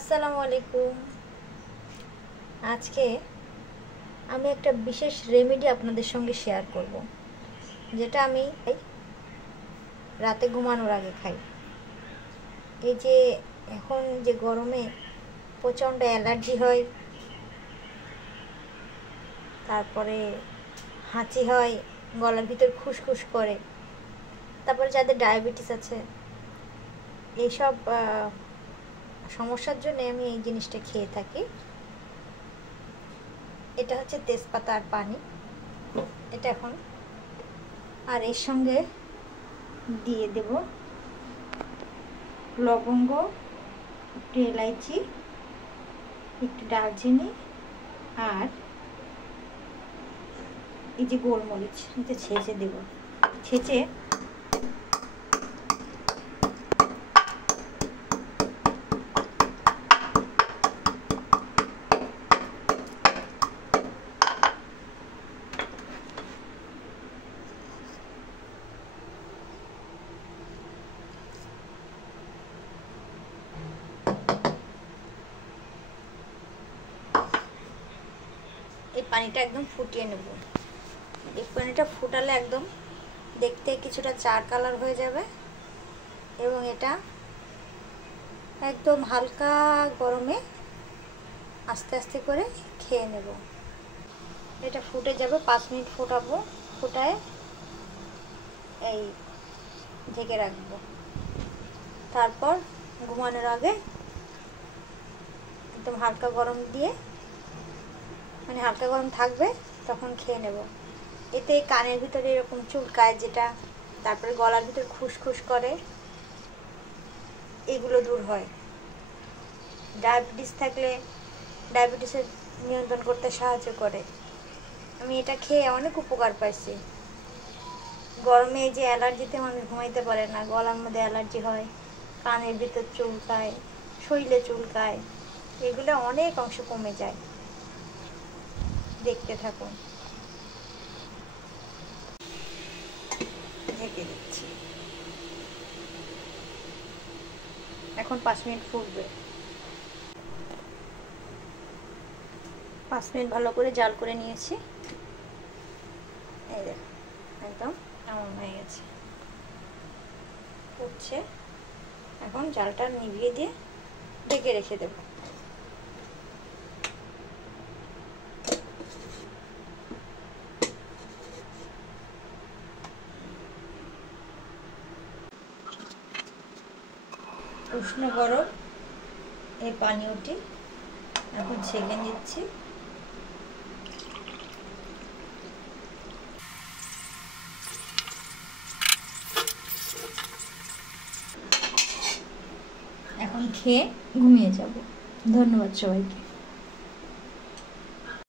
আসসালামু আলাইকুম। আজকে আমি একটা বিশেষ রেমেডি আপনাদের সঙ্গে শেয়ার করব, যেটা আমি রাতে ঘুমানোর আগে খাই। এই যে এখন যে গরমে প্রচণ্ড অ্যালার্জি হয়, তারপরে হাঁচি হয়, গলার ভিতর খুসখুস করে, তারপরে যাদের ডায়াবেটিস আছে, এইসব সমস্যার জন্য আমি এই জিনিসটা খেয়ে থাকি। এটা হচ্ছে তেজপাতা আর পানি, এটা এখন। আর এর সঙ্গে দিয়ে দেব লবঙ্গ, একটু এলাইচি, একটু দারচিনি, আর এই যে গোলমরিচ, এটা ছেঁচে দেব। ছেঁচে এই পানিটা একদম ফুটিয়ে নেব। এই পানিটা ফুটালে একদম দেখতে কিছুটা চার কালার হয়ে যাবে, এবং এটা একদম হালকা গরমে আস্তে আস্তে করে খেয়ে নেব। এটা ফুটে যাবে, 5 মিনিট ফোটাবো। ফুটায় এই ঢেকে রাখবো। তারপর ঘুমানোর আগে একদম হালকা গরম দিয়ে, মানে হালকা গরম থাকবে তখন খেয়ে নেব। এতে কানের ভিতরে এরকম চুলকায় যেটা, তারপরে গলার ভিতর খুসখুস করে, এগুলো দূর হয়। ডায়াবেটিস থাকলে ডায়াবেটিসের নিয়ন্ত্রণ করতে সাহায্য করে। আমি এটা খেয়ে অনেক উপকার পাইছি। গরমে এই যে অ্যালার্জিতে মানুষ ঘুমাইতে পারে না, গলার মধ্যে অ্যালার্জি হয়, কানের ভিতর চুলকায়, শরীরে চুলকায়, এগুলো অনেক অংশ কমে যায়। দেখতে থাকুন। ঢেকে দিচ্ছি। এখন 5 মিনিট ফুটবে। 5 মিনিট ভালো করে জাল করে নিয়েছি। এই দেখো, একদম এমন হয়ে গেছে, ফুটছে। এখন জালটা নিভিয়ে দিয়ে ঢেকে রেখে দেব। উষ্ণ গরম এই পানীয়টি এখন ছেঁকে নিচ্ছি। এখন খেয়ে ঘুমিয়ে যাব। ধন্যবাদ সবাইকে।